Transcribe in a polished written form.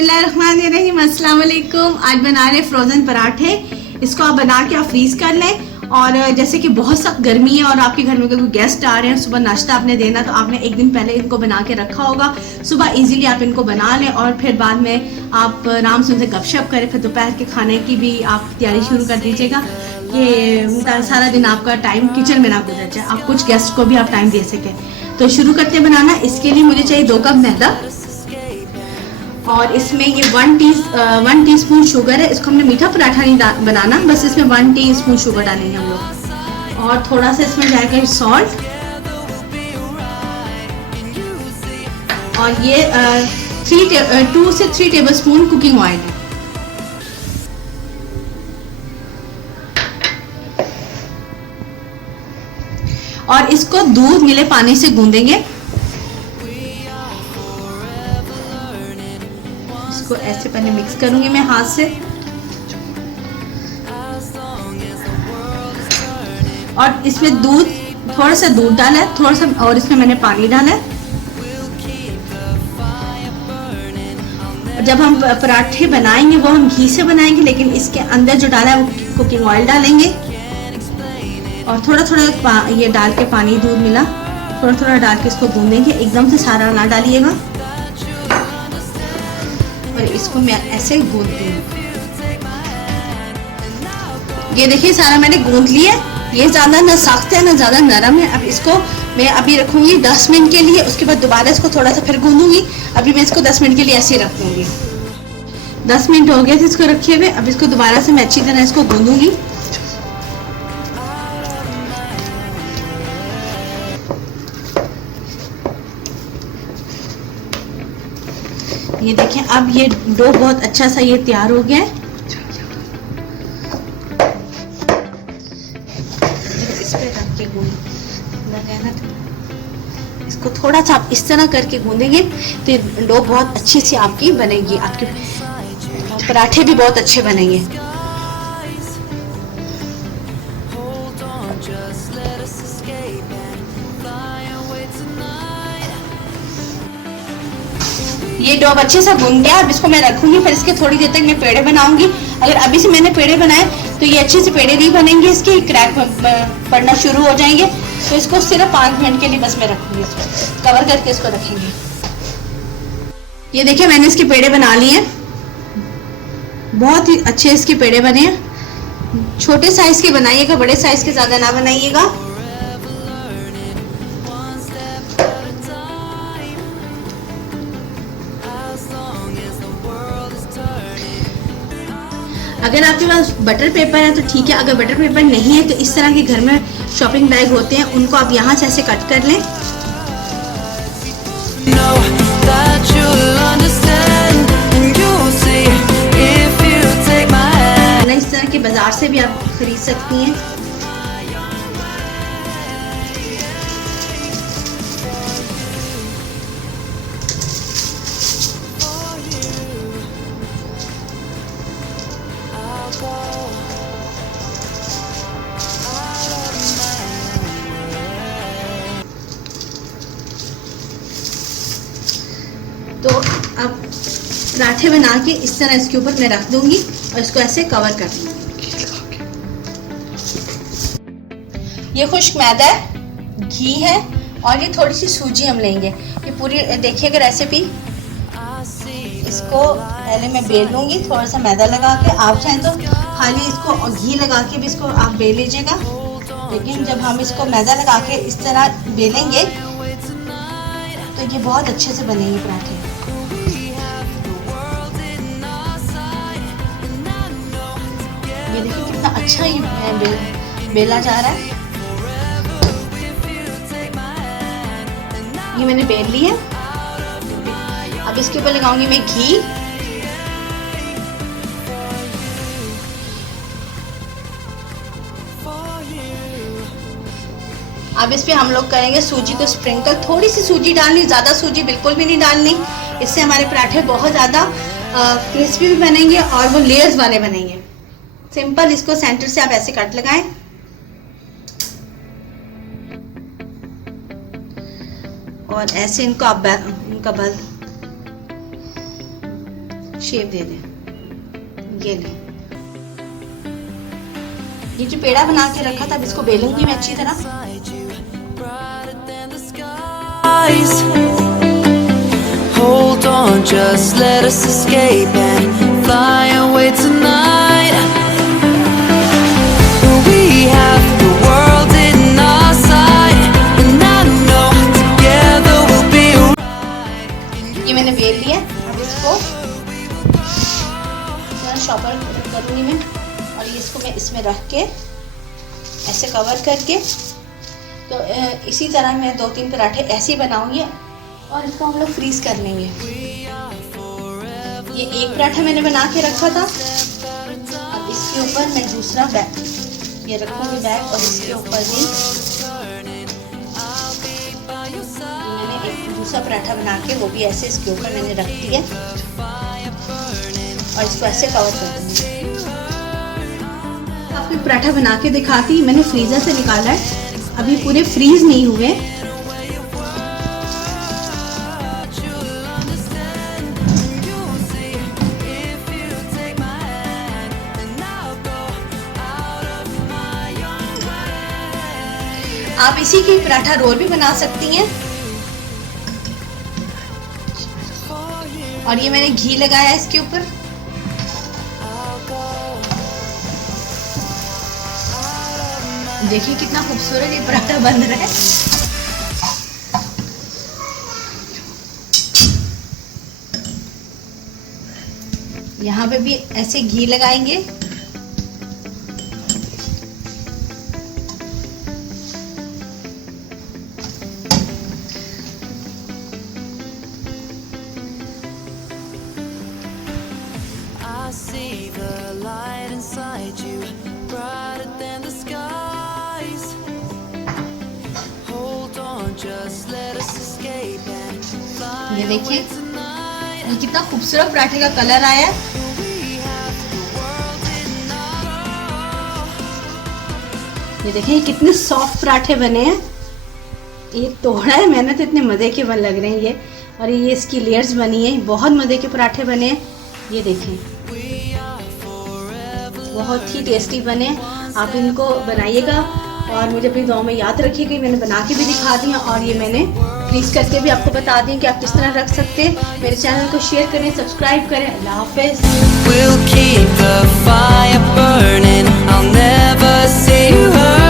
बिस्मिल्लाहिर्रहमानिर्रहीम, अस्सलाम वालेकुम। आज बना रहे फ्रोज़न पराठे। इसको आप बना के आप फ्रीज़ कर लें। और जैसे कि बहुत सख्त गर्मी है और आपके घर में कोई गेस्ट आ रहे हैं, सुबह नाश्ता आपने देना, तो आपने एक दिन पहले इनको बना के रखा होगा। सुबह इजीली आप इनको बना लें और फिर बाद में आप आराम से उनसे गपशप करें। फिर दोपहर के खाने की भी आप तैयारी शुरू कर दीजिएगा कि सारा दिन आपका टाइम किचन में ना गुजर जाए, आप कुछ गेस्ट को भी आप टाइम दे सकें। तो शुरू करते हैं बनाना। इसके लिए मुझे चाहिए 2 कप मैदा और इसमें ये 1 टीस्पून शुगर है। इसको हमने मीठा पराठा नहीं बनाना, बस इसमें 1 टीस्पून शुगर डालेंगे हम लोग। और थोड़ा सा इसमें जाएगा सॉल्ट और ये 2 से 3 टेबलस्पून कुकिंग ऑयल है। और इसको दूध मिले पानी से गूंदेंगे। इसको ऐसे पहले मिक्स करूंगी मैं हाथ से और इसमें थोड़ा सा दूध डाला है, थोड़ा सा, और इसमें मैंने पानी डाला है। जब हम पराठे बनाएंगे वो हम घी से बनाएंगे, लेकिन इसके अंदर जो डाला है वो कुकिंग ऑयल डालेंगे। और थोड़ा थोड़ा ये डाल के पानी दूध मिला थोड़ा थोड़ा डाल के इसको गूंदेंगे, एकदम से सारा ना डालिएगा। और इसको मैं ऐसे गूंदती हूँ। ये देखिए सारा मैंने गूंद लिया। ये ज़्यादा ना सख्त है ना ज़्यादा नरम है। अब इसको मैं अभी रखूँगी 10 मिनट के लिए, उसके बाद दोबारा इसको थोड़ा सा फिर गूंदूंगी। अभी मैं इसको 10 मिनट के लिए ऐसे ही रख दूँगी। 10 मिनट हो गए थे इसको रखे हुए। अब इसको दोबारा से मैं अच्छी तरह इसको गूंदूंगी। ये देखें अब ये डो बहुत अच्छा सा ये तैयार हो गया है। इस पे रख के गूंदना, इसको थोड़ा सा आप इस तरह करके गूंदेंगे तो डो बहुत अच्छी सी आपकी बनेगी। आपके पराठे भी बहुत अच्छे बनेंगे। ये डो अच्छे से भुन गया। अब इसको मैं रखूंगी, फिर इसके थोड़ी देर तक मैं पेड़े बनाऊंगी। अगर अभी से मैंने पेड़े बनाए तो ये अच्छे से पेड़े नहीं बनेंगे, इसके क्रैक पड़ना शुरू हो जाएंगे। तो इसको सिर्फ 5 मिनट के लिए बस मैं रखूंगी, इसको कवर करके इसको रखेंगे। ये देखिए मैंने इसके पेड़े बना लिए हैं, बहुत ही अच्छे इसके पेड़े बने हैं। छोटे साइज के बनाइएगा, बड़े साइज के ज्यादा ना बनाइएगा। अगर आपके पास बटर पेपर है तो ठीक है, अगर बटर पेपर नहीं है तो इस तरह के घर में शॉपिंग बैग होते हैं, उनको आप यहाँ से ऐसे कट कर लें। इस तरह के बाजार से भी आप खरीद सकती हैं। तो अब पराठे बना के इस तरह इसके ऊपर मैं रख दूंगी और इसको ऐसे कवर कर दूंगी। ये खुश्क मैदा है, घी है और ये थोड़ी सी सूजी हम लेंगे। ये पूरी देखिएगा रेसिपी। इसको पहले मैं बेल लूंगी थोड़ा सा मैदा लगा के। आप चाहें तो खाली इसको घी लगा के भी इसको आप बेल लीजिएगा, लेकिन जब हम इसको मैदा लगा के इस तरह बेलेंगे तो ये बहुत अच्छे से बनेंगे पराठे। ये देखिए कितना अच्छा ये बेला जा रहा है। ये मैंने बेल ली है। अब इसके ऊपर लगाऊंगी मैं घी। अब इस पे हम लोग करेंगे सूजी को स्प्रिंकल। थोड़ी सी सूजी डालनी, ज़्यादा सूजी बिल्कुल भी नहीं डालनी। इससे हमारे पराठे बहुत ज़्यादा क्रिस्पी भी बनेंगे और वो लेयर्स वाले बनेंगे। सिंपल इसको सेंटर से आप ऐसे कट लगाएं और ऐसे इनको आप इनका बल शेप दे दें। ये लें, ये जो पेड़ा बना के रखा था अब इसको बेलूंगी मैं अच्छी तरह। Hold on, just let us escape and fly away tonight. We have the world in our sight, and I know together we'll be alright. ये मैंने बेल लिया, अब इसको शॉपर करूँगी मैं, और ये इसको मैं इसमें रख के ऐसे कवर करके, तो इसी तरह मैं 2-3 पराठे ऐसे ही बनाऊंगी और इसको हम लोग फ्रीज कर लेंगे। ये एक पराठा मैंने बना के रखा था, अब इसके ऊपर मैं दूसरा बैग ये रखूँगी बैग, और इसके ऊपर भी मैंने एक दूसरा पराठा बना के वो भी ऐसे इसके ऊपर मैंने रख दिया और इसको ऐसे कवर कर दूँगी। आपको पराठा बना के दिखाती, मैंने फ्रीज़र से निकाला है, अभी पूरे फ्रीज नहीं हुए। आप इसी की पराठा रोल भी बना सकती हैं। और ये मैंने घी लगाया इसके ऊपर। देखिए कितना खूबसूरत ये पराठा बन रहा है। यहाँ पे भी ऐसे घी लगाएंगे। I see the light inside you, brighter than the skies. Hold on, just let us escape and fly ये देखिए away tonight. ये कितना खूबसूरत पराठे का कलर आया है। ये देखिए कितने सॉफ्ट पराठे बने हैं। ये तोड़ा है मैंने तो इतने मज़े के बन लग रहे हैं ये, और ये इसकी लेयर्स बनी है, बहुत मज़े के पराठे बने हैं। ये देखें बहुत ही टेस्टी बने। आप इनको बनाइएगा और मुझे अपनी दुआ में याद रखिएगा। मैंने बना के भी दिखा दिया और ये मैंने फ्रीज करके भी आपको बता दी कि आप किस तरह रख सकते हैं। मेरे चैनल को शेयर करें, सब्सक्राइब करें। अल्लाह हाफ़िज़। We'll keep the fire burning. I'll never see you hurt.